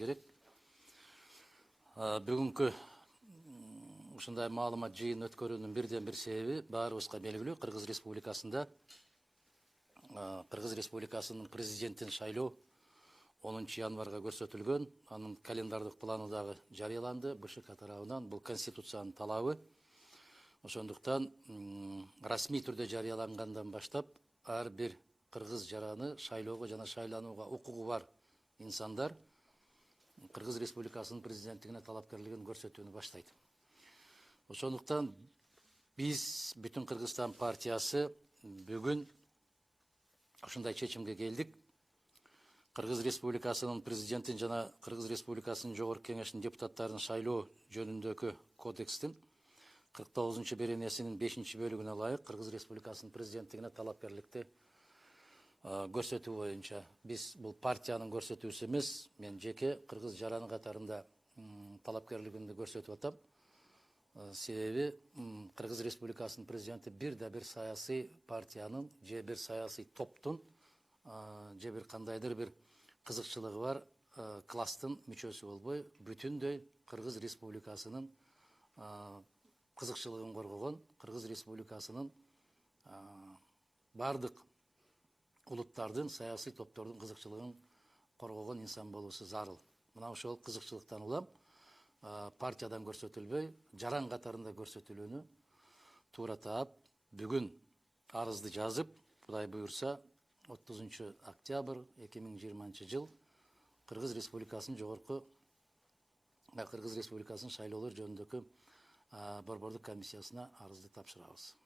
керек. Бүгүнкү ушундай маалымат жыйын өткөрүүнүн бирден бир себеби баарыбызга белгилүү, Кыргыз Республикасында Кыргыз Республикасынын президентин шайлоо 10 январга көрсөтүлгөн, анын календардык планы дагы жарыяланды БШК тарабынан. Бул конституциянын талабы. Ошондуктан расмий түрдө жарыялангандан баштап ар бир кыргыз жараны шайлоого жана шайланууга укугу бар инсандар Кыргыз Республикасынын президенттигине талапкерлигин көрсөтүүнү баштайт. Ошондуктан биз бүтүн Кыргызстан партиясы бүгүн ушундай чечимге келдик. Кыргыз Республикасынын президентин жана Кыргыз Республикасынын жогорку кеңешинин депутаттарын шайлоо жөнүндөгү кодекстин 49 беренесинин 5-бөлүгүнө ылайык Кыргыз Республикасынын президенттигине талапкерликти көрсөтүү боюнча. Биз бул партиянын көрсөтүүсү эмес, мен жеке кыргыз жараны катарында талапкерлигимди көрсөтүп атам. Себеби Кыргыз Республикасынын президенти бир да бир саясий партиянын же бир саясий топтун же бир кандайдыр бир кызыкчылыгы бар класстын мүчөсү болбой, бүтүндөй Кыргыз Республикасынын кызыкчылыгын коргогон, Кыргыз Республикасынын бардык улуттардын саясий топтордун кызыкчылыгын коргогон инсан болуусу зарыл. Мына ошол кызыкчылыктан улам партиядан көрсөтүлбөй, жаран катарында көрсөтүлүүнү туура таап, бүгүн арызды жазып, Кудай буюрса, 30 октябрь 2020 жыл Кыргыз Республикасынын жогорку Кыргыз Республикасынын шайлоолор жөнүндөгү борбордук комиссиясына арызды тапшырабыз.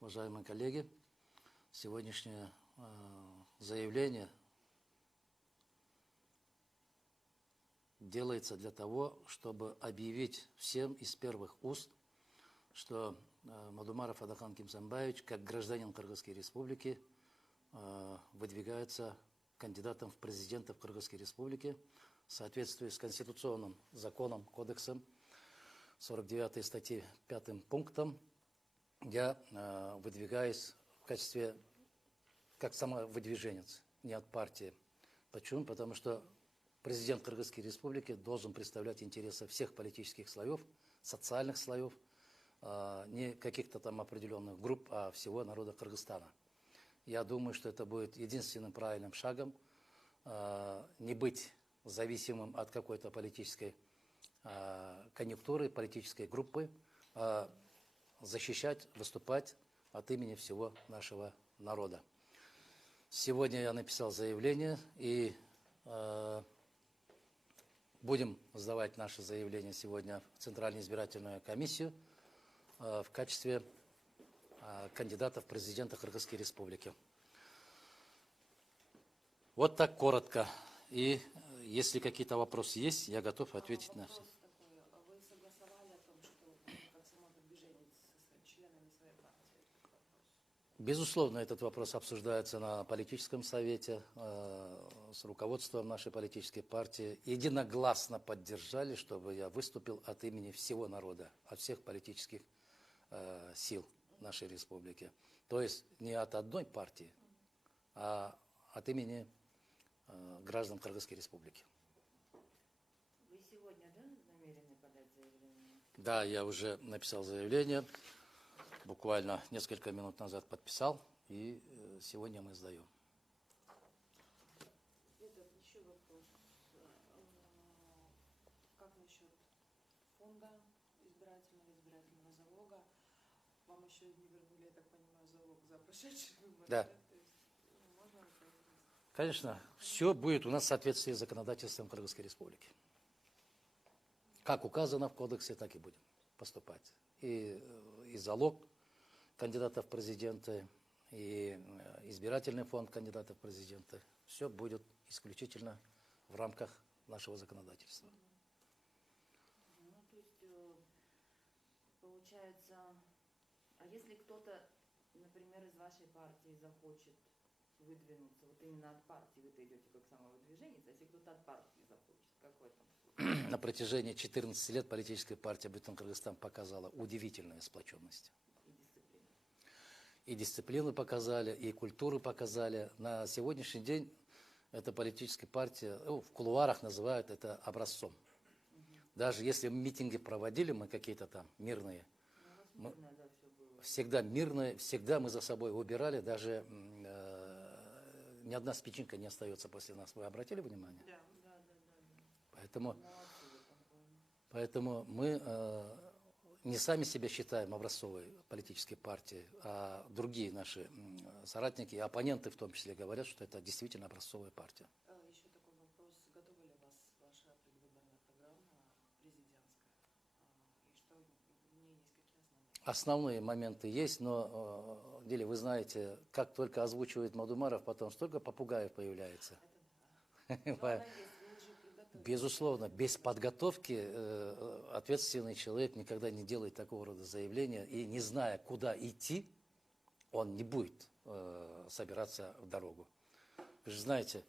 Уважаемые коллеги, сегодняшнее заявление делается для того, чтобы объявить всем из первых уст, что Мадумаров Адахан Кимсанбаевич, как гражданин Кыргызской Республики, выдвигается кандидатом в президенты в Кыргызской Республике в соответствии с конституционным законом, кодексом, 49 статьи 5 пунктом. Я выдвигаюсь в качестве, как самовыдвиженец, не от партии. Почему? Потому что президент Кыргызской Республики должен представлять интересы всех политических слоев, социальных слоев, не каких-то там определенных групп, а всего народа Кыргызстана. Я думаю, что это будет единственным правильным шагом, не быть зависимым от какой-то политической конъюнктуры, политической группы, а защищать, выступать от имени всего нашего народа. Сегодня я написал заявление, и будем сдавать наше заявление сегодня в Центральную избирательную комиссию в качестве кандидата в президента Кыргызской Республики. Вот так коротко. И если какие-то вопросы есть, я готов ответить на все. Вы согласовали о том, что как самовыдвиженец с членами своей партии? Безусловно, этот вопрос обсуждается на политическом совете с руководством нашей политической партии. Единогласно поддержали, чтобы я выступил от имени всего народа, от всех политических сил нашей республики. То есть не от одной партии, а от имени граждан Кыргызской Республики. Вы сегодня, да, намерены подать заявление? Да, я уже написал заявление, буквально несколько минут назад подписал, и сегодня мы сдаем. Еще вопрос. Как насчет фонда избирательного залога? Вам еще не вернули, я так понимаю, залог за прошедшие выборы? Да. То есть, можно рассказать? Конечно, все будет у нас в соответствии с законодательством Кыргызской Республики. Как указано в кодексе, так и будем поступать. И залог кандидатов в президенты, и избирательный фонд кандидатов в президенты. Все будет исключительно в рамках нашего законодательства. Ну, то есть, получается, а если кто-то, например, из вашей партии захочет выдвинуться, вот именно от партии вы идете как самовыдвиженец, а если кто-то от партии захочет, как в этом случае? На протяжении 14 лет политическая партия «Бетон Кыргызстан» показала удивительную сплоченность. И дисциплину. И дисциплину показали, и культуру показали. На сегодняшний день эта политическая партия, в кулуарах называют это образцом. Даже если митинги проводили мы какие-то там мирные, всегда мирные, всегда мы за собой убирали, даже ни одна спичинка не остается после нас. Вы обратили внимание? Да. Поэтому мы не сами себя считаем образцовой политической партией, а другие наши соратники и оппоненты в том числе говорят, что это действительно образцовая партия. Еще такой вопрос. Готова ли вас ваша предвыборная программа президентская? И что в ней есть, какие основные? Основные моменты есть, но, Дили, вы знаете, как только озвучивает Мадумаров, потом столько попугаев появляется. Безусловно, без подготовки ответственный человек никогда не делает такого рода заявления, и не зная, куда идти, он не будет собираться в дорогу. Вы же знаете,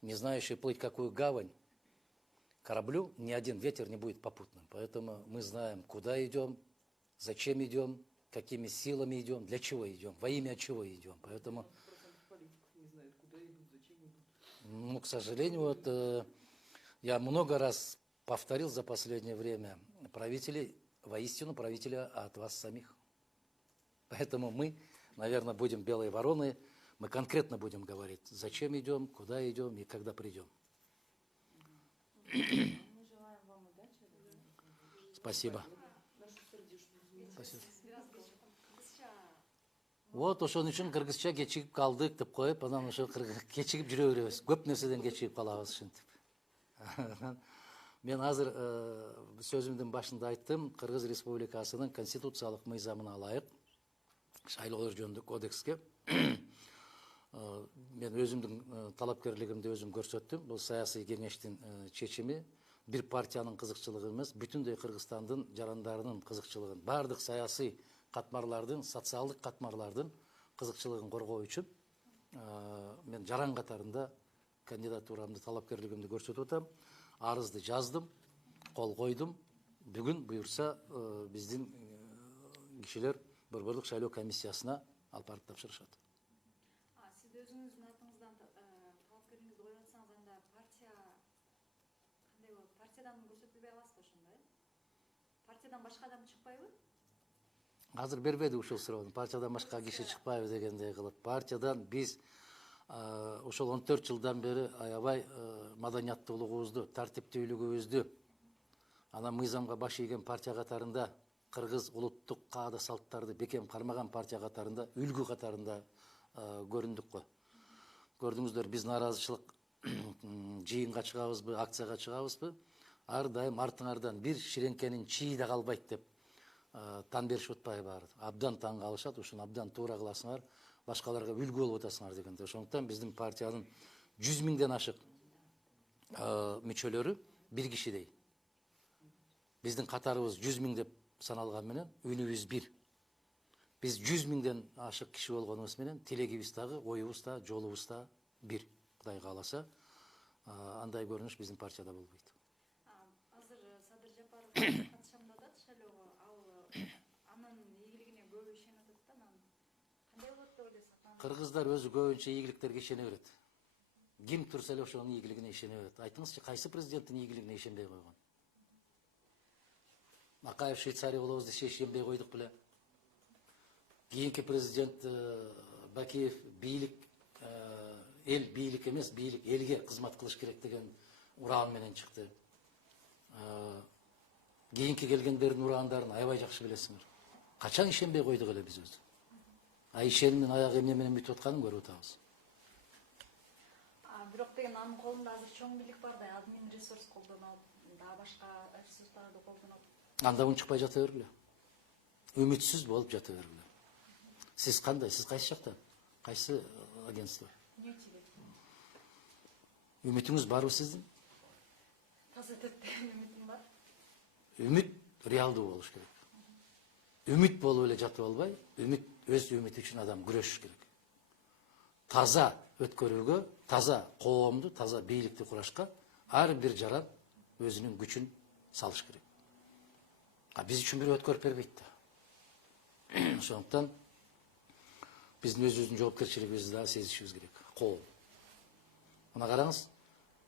не знающий плыть какую гавань, кораблю ни один ветер не будет попутным. Поэтому мы знаем, куда идем, зачем идем, какими силами идем, для чего идем, во имя чего идем. Поэтому, к сожалению, вот я много раз повторил за последнее время, правители, воистину правители от вас самих. Поэтому мы, наверное, будем белые вороны, мы конкретно будем говорить, зачем идем, куда идем и когда придем. Мы желаем вам удачи. Спасибо. Спасибо. Вот ошон үчүн кыргызча кечигип калдык деп коюп, анан ошо кечигип жүрө беребиз. Көп нерседен кечигип калабыз ушинтип. Мен азыр сөзүмдүн башында айттым, Кыргыз Республикасынын конституциялык мыйзамына ылайык шайлоолор жөнүндө кодекске мен өзүмдүн талапкерлигимди өзүм көрсөттүм. Бул саясий кеңештин чечими бир партиянын кызыкчылыгы эмес, бүтүндөй Кыргызстандын жарандарынын кызыкчылыгын, баардык саясий катмарлардын, социалдык катмарлардын кызыкчылыгын коргоо үчүн мен жаран катарында кандидатурамды, талапкерлигимди көрсөтүп атам. Арызды жаздым, кол койдум. Бүгүн буюрса биздин кишилер борборлук шайлоо комиссиясына алып барып тапшырышат. Сиз өзүңүздүн атыңыздан талапкерлигиңизди коюп атсаңыз, анда партия кандай болот? Партиядан көрсөтүлбөй каласызбы ошондо? Партиядан башка адам чыкпайбы? Азыр бербеди ушул суроону. Партиядан башка киши чыкпайбы дегендей кылып. Партиядан биз ошол 14 жылдан бери аябай маданияттуулугубузду, тартиптүүлүгүбүздү, анан мыйзамга баш ийген партия катарында, кыргыз улуттук каада салттарды бекем кармаган партия катарында, үлгү катарында көрүндүк го. Көрдүңүздөр, биз нааразычылык жыйынга чыгабызбы, акцияга чыгабызбы? Ар дайым артыңардан бир ширеңкенин чийи да калбайт деп тан беришип атпайбы баары. Абдан таң калышат, ушуну абдан туура кыласыңар, башкаларга үлгү болуп атасыңар дегенде. Ошондуктан биздин партиянын 100 миңден ашык мүчөлөрү бир кишидей. Биздин катарыбыз 100 миң деп саналган менен үнүбүз бир. Биз 100 миңден ашык киши болгонубуз менен тилегибиз дагы, оюбуз да, жолубуз да бир. Кудай кааласа, андай көрүнүш биздин партияда болбойт. Азыр Садыр Жапаров катышам деп атат шайлоого. Ал анын ийгилигине көп ишенип атат да, анан кандай болот деп ойлойсуз? Кыргыздар өзү көбүнчө ийгиликтерге ишене берет. Ким турса эле ошонун ийгилигине ишене берет. Айтыңызчы, кайсы президенттин ийгилигине ишенбей койгон? Акаев Швейцария болобуз десе ишенбей койдук беле. Кийинки президент Бакиев бийлик, эл бийлик эмес, бийлик элге кызмат кылыш керек деген уран менен чыкты. Кийинки келгендердин ураандарын аябай жакшы билесиңер. Качан ишенбей койдук эле биз өзү. Ишенимдин аягы эмне менен бүтүп атканын көрүп атабыз. Бирок деген анын колунда азыр чоң бийлик бар да, админ ресурс колдонот, дагы башка ресурстарды колдонот. Анда унчукпай жата бергиле. Үмүтсүз болуп жата бергиле. Сиз кандай? Сиз кайсы жактан? Кайсы агентство? Үмүтүңүз барбы сиздин? Таза түрдө үмүтүм бар. Үмүт реалдуу болуш керек. Үмүт болуп эле жатып албай, үмүт өз үмүтү үчүн адам күрөшүш керек. Таза өткөрүүгө, таза коомду, таза бийликти курашка ар бир жаран өзүнүн күчүн салыш керек. Биз үчүн бир өткөрүп бербейт да. Ошондуктан биздин өзүбүздүн жоопкерчилигибизди да сезишибиз керек. Коом. мына қараңыз,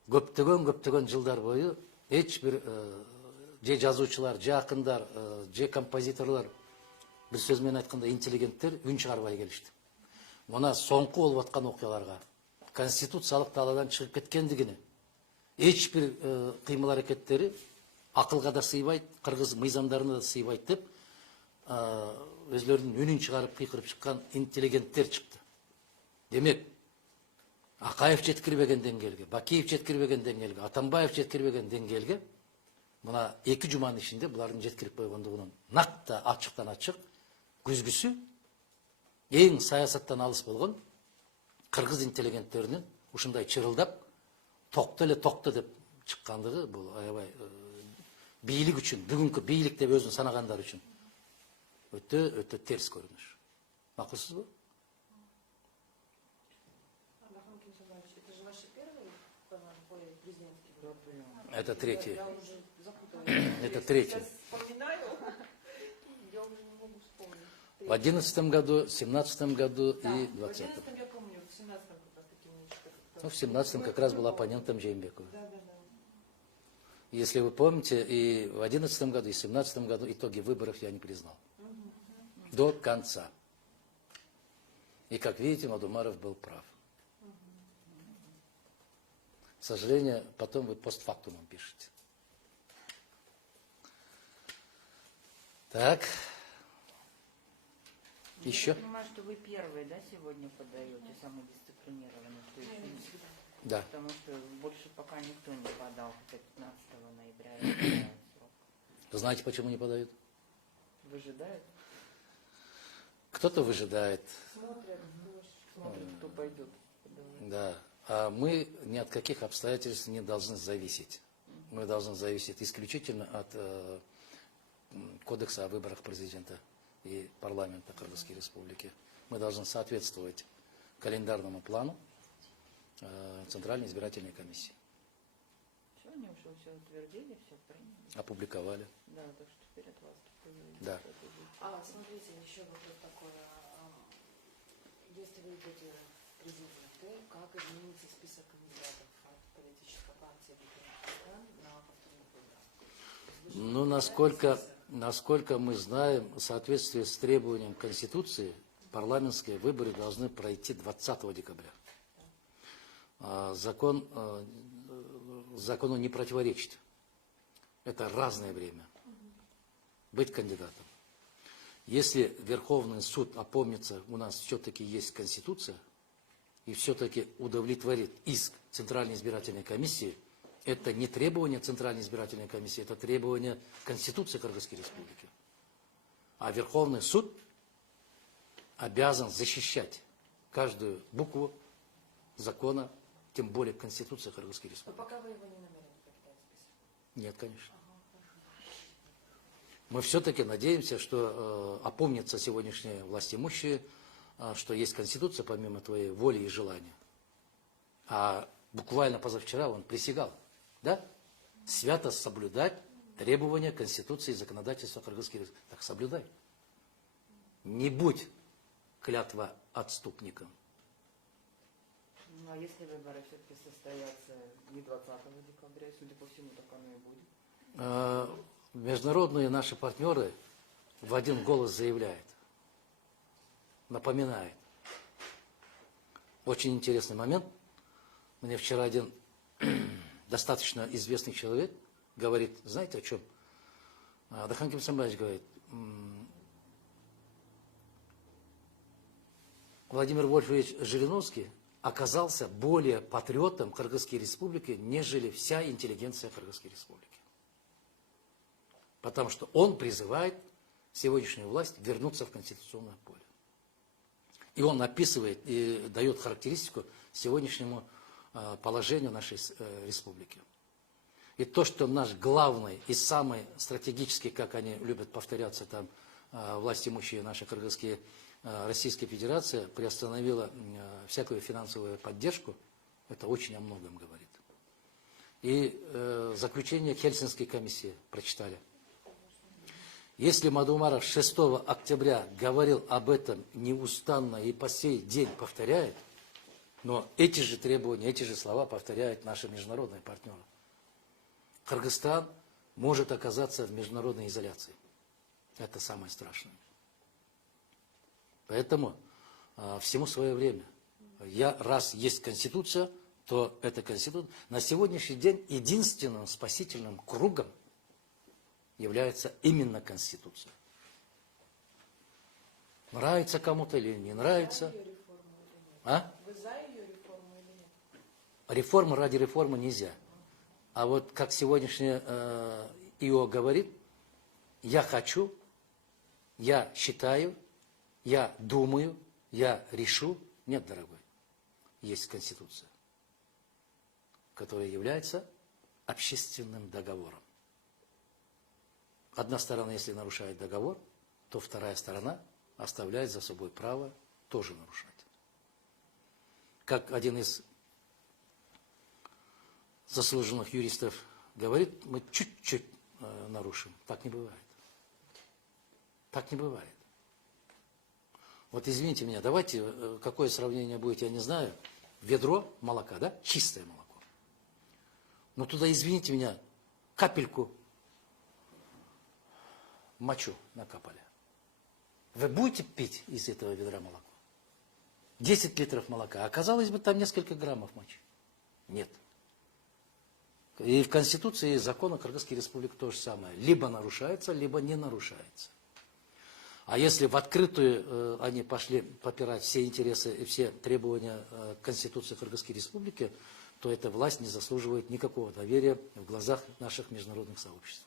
көптөгөн жылдар бойы ешбір же жазуучылар, же ақындар, же композиторлар, бір сөзмен айтқанда интеллигенттер үн шығарбай келишти. Мына соңғы болуп аткан окуяларга конституциялык талаадан чыгып кеткендигине ешбір кыймыл аракеттери акылга да сыйбайт, кыргыз мыйзамдарына да сыйбайт деп өзлөрүнүн үнүн чыгарып кыйкырып чыккан интеллигенттер чыкты. Демек, Акаев жеткирбеген деңгээлге, Бакиев жеткирбеген деңгээлге, Атамбаев жеткирбеген деңгээлге мына 2 жуманын ичинде булардын жеткирип койгондугунун накта ачыктан ачык күзгүсү эң саясаттан алыс болгон кыргыз интеллигенттеринин ушундай чырылдап токто эле токто деп чыккандыгы бул аябай бийлик үчүн, бүгүнкү бийлик деп өзүн санагандар үчүн өтө терс көрүнүш. Макулсузбу? Абрахам Кенжебаевич, это же ваши первые президентские выборы? Это третий. Я уже запуталась. Это третий. Сейчас вспоминаю, я уже не могу вспомнить. В 2011 году, в 2017 году Да, и в 2020. 2011 я помню, в 2017 как раз таки немножечко. Ну, в 2017 как раз был оппонентом Жээнбекова. Да. Если вы помните, и в 2011 году, и в 2017 году итоги выборов я не признал. До конца. И, как видите, Мадумаров был прав. К сожалению, потом вы постфактумом пишете. Так. Еще? Я понимаю, что вы первые, да, сегодня подаете, самые дисциплинированные. Кто еще не... Да. Потому что больше пока никто не подал, хотя 15 ноября это срок. Знаете, почему не подают? Выжидают? Кто-то выжидает. Смотрят, Кто пойдет подавать. Да. А мы ни от каких обстоятельств не должны зависеть. Мы должны зависеть исключительно от кодекса о выборах президента и парламента Кыргызской Республики. Мы должны соответствовать календарному плану Центральной избирательной комиссии. Все, они уже все утвердили, все приняли. Опубликовали. Да, так что теперь от вас только Да. смотрите, еще вопрос такой. Если вы идете в президенты, как изменится список кандидатов от политической партии на повторных выборах? Ну, насколько мы знаем, в соответствии с требованием Конституции, парламентские выборы должны пройти 20 декабря. Закону не противоречит. Это разное время. Быть кандидатом. Если Верховный суд опомнится, у нас все-таки есть Конституция, и все-таки удовлетворит иск Центральной избирательной комиссии, это не требование Центральной избирательной комиссии, это требование Конституции Кыргызской Республики. А Верховный суд обязан защищать каждую букву закона, тем более Конституции Кыргызской Но Республики. пока вы его не намерены покидать список? Нет, конечно. Мы все-таки надеемся, что опомнятся сегодняшние властимущие, что есть Конституция помимо твоей воли и желания. А буквально позавчера он присягал, да? Свято соблюдать требования Конституции и законодательства Кыргызской Республики. Так соблюдай. Не будь клятва отступником. Ну, а если выборы все-таки состоятся не 20 декабря, судя по всему, так оно и будет? Международные наши партнеры в один голос заявляют, напоминают. Очень интересный момент. Мне вчера один достаточно известный человек говорит, знаете о чем? Адахан Кемсамбаевич говорит, Владимир Вольфович Жириновский оказался более патриотом Кыргызской Республики, нежели вся интеллигенция Кыргызской Республики. Потому что он призывает сегодняшнюю власть вернуться в конституционное поле. И он описывает и дает характеристику сегодняшнему положению нашей республики. И то, что наш главный и самый стратегический, как они любят повторяться там, власть имущие наши кыргызские, Российская Федерация приостановила всякую финансовую поддержку, это очень о многом говорит. И заключение Хельсинской комиссии прочитали. Если Мадумаров 6 октября говорил об этом неустанно и по сей день повторяет, Но эти же требования, эти же слова повторяют наши международные партнеры. Кыргызстан может оказаться в международной изоляции. Это самое страшное. Поэтому всему свое время. Раз есть Конституция, то эта Конституция на сегодняшний день единственным спасительным кругом является именно Конституция. Нравится кому-то или не нравится. Вы за ее реформу или нет? Реформа ради реформы нельзя. А вот как сегодняшний ИО говорит, я хочу, я считаю, я думаю, я решу. Нет, дорогой, есть Конституция, которая является общественным договором. Одна сторона, если нарушает договор, то вторая сторона оставляет за собой право тоже нарушать. Как один из заслуженных юристов говорит, мы чуть-чуть нарушим. Так не бывает. Так не бывает. Вот извините меня, давайте, какое сравнение будет, я не знаю. Ведро молока, да? Чистое молоко. Но туда, извините меня, капельку мочу накапали. Вы будете пить из этого ведра молоко? 10 литров молока. Оказалось бы, там несколько граммов мочи. Нет. И в Конституции и законах Кыргызской Республики то же самое. Либо нарушается, либо не нарушается. А если в открытую они пошли попирать все интересы и все требования Конституции Кыргызской Республики, то эта власть не заслуживает никакого доверия в глазах наших международных сообществ.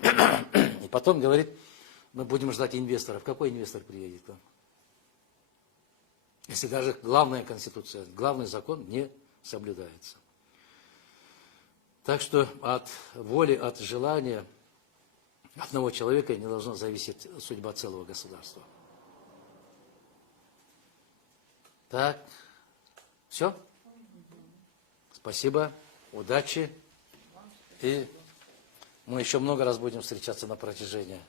И потом говорит, мы будем ждать инвесторов. Какой инвестор приедет к нам? Если даже главная Конституция, главный закон не соблюдается. Так что от воли, от желания одного человека не должна зависеть судьба целого государства. Так, все? Спасибо, удачи. И мы еще много раз будем встречаться на протяжении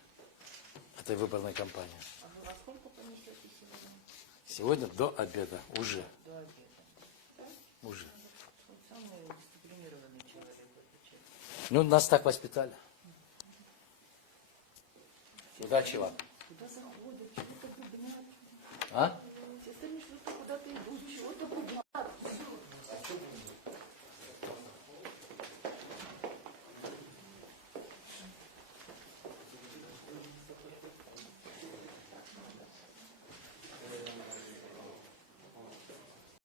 этой выборной кампании. А вы во сколько понесете сегодня? Сегодня до обеда, уже. До обеда. Да? Уже. Он самый дисциплинированный человек в этой части. Ну, нас так воспитали. Удачи вам. Куда заходят, что-то губнят. А?